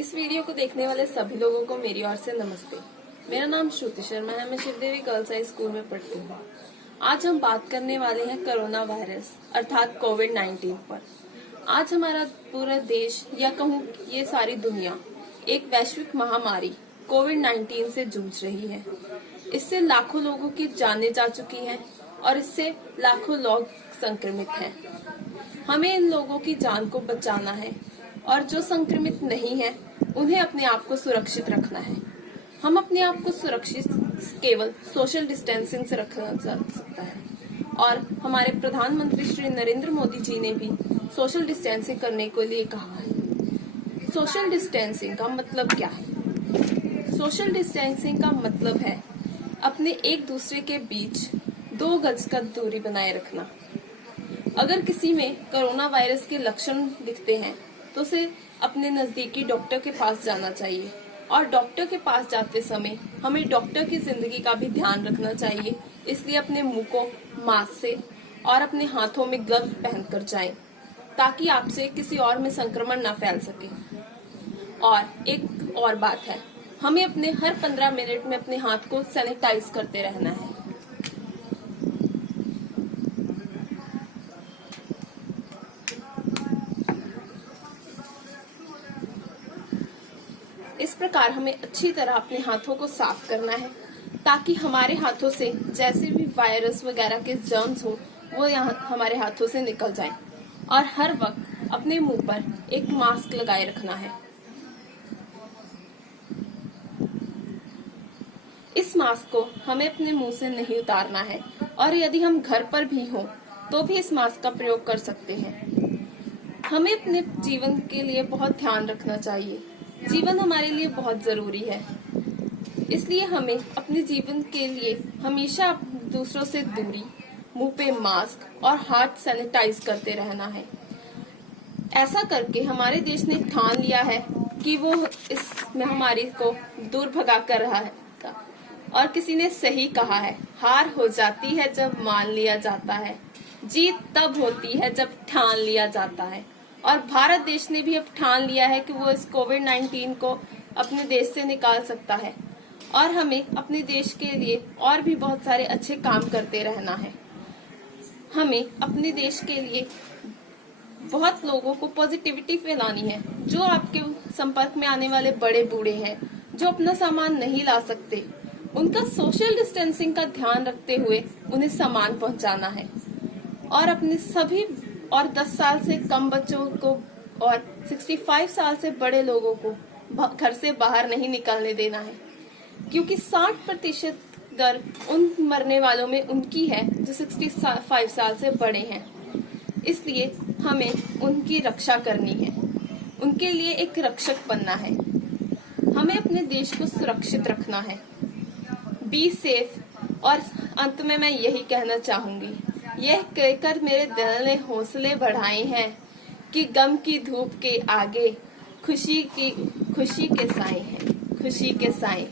इस वीडियो को देखने वाले सभी लोगों को मेरी ओर से नमस्ते। मेरा नाम श्रुति शर्मा है। मैं शिवदेवी गर्ल्स हाई स्कूल में पढ़ती हूँ। आज हम बात करने वाले हैं कोरोना वायरस अर्थात कोविड-19 पर। आज हमारा पूरा देश या कहूँ ये सारी दुनिया एक वैश्विक महामारी कोविड-19 से जूझ रही है। इससे लाखों लोगों की जानें जा चुकी हैं और इससे लाखों लोग संक्रमित हैं। हमें इन लोगों की जान को बचाना है और जो संक्रमित नहीं है उन्हें अपने आप को सुरक्षित रखना है। हम अपने आप को सुरक्षित केवल सोशल डिस्टेंसिंग से रखा जा सकता है और हमारे प्रधानमंत्री श्री नरेंद्र मोदी जी ने भी सोशल डिस्टेंसिंग करने के लिए कहा है। सोशल डिस्टेंसिंग का मतलब क्या है? सोशल डिस्टेंसिंग का मतलब है अपने एक दूसरे के बीच 2 गज का दूरी बनाए रखना। अगर किसी में कोरोना वायरस के लक्षण दिखते हैं तो उसे अपने नजदीकी डॉक्टर के पास जाना चाहिए और डॉक्टर के पास जाते समय हमें डॉक्टर की जिंदगी का भी ध्यान रखना चाहिए। इसलिए अपने मुंह को मास्क से और अपने हाथों में ग्लव्स पहनकर जाएं ताकि आपसे किसी और में संक्रमण न फैल सके। और एक और बात है, हमें अपने हर 15 मिनट में अपने हाथ को सैनिटाइज करते रहना है। इस प्रकार हमें अच्छी तरह अपने हाथों को साफ करना है ताकि हमारे हाथों से जैसे भी वायरस वगैरह के जर्म्स हो वो यहाँ हमारे हाथों से निकल जाएं। और हर वक्त अपने मुंह पर एक मास्क लगाए रखना है। इस मास्क को हमें अपने मुंह से नहीं उतारना है और यदि हम घर पर भी हों तो भी इस मास्क का प्रयोग कर सकते हैं। हमें अपने जीवन के लिए बहुत ध्यान रखना चाहिए। जीवन हमारे लिए बहुत जरूरी है, इसलिए हमें अपने जीवन के लिए हमेशा दूसरों से दूरी, मुंह पे मास्क और हाथ सैनिटाइज करते रहना है। ऐसा करके हमारे देश ने ठान लिया है कि वो इस महामारी को दूर भगा कर रहा है। और किसी ने सही कहा है, हार हो जाती है जब मान लिया जाता है, जीत तब होती है जब ठान लिया जाता है। और भारत देश ने भी अब ठान लिया है कि वो इस कोविड-19 को अपने देश से निकाल सकता है और हमें अपने देश के लिए और भी बहुत सारे अच्छे काम करते रहना है। हमें अपने देश के लिए बहुत लोगों को पॉजिटिविटी फैलानी है। जो आपके संपर्क में आने वाले बड़े बूढ़े हैं, जो अपना सामान नहीं ला सकते, उनका सोशल डिस्टेंसिंग का ध्यान रखते हुए उन्हें सामान पहुंचाना है। और अपने सभी और 10 साल से कम बच्चों को और 65 साल से बड़े लोगों को घर से बाहर नहीं निकलने देना है, क्योंकि 60% दर उन मरने वालों में उनकी है जो 65 साल से बड़े हैं। इसलिए हमें उनकी रक्षा करनी है, उनके लिए एक रक्षक बनना है। हमें अपने देश को सुरक्षित रखना है। Be safe. और अंत में मैं यही कहना चाहूंगी, यह कहकर मेरे दिल ने हौसले बढ़ाए हैं कि गम की धूप के आगे खुशी के साए हैं, खुशी के साए।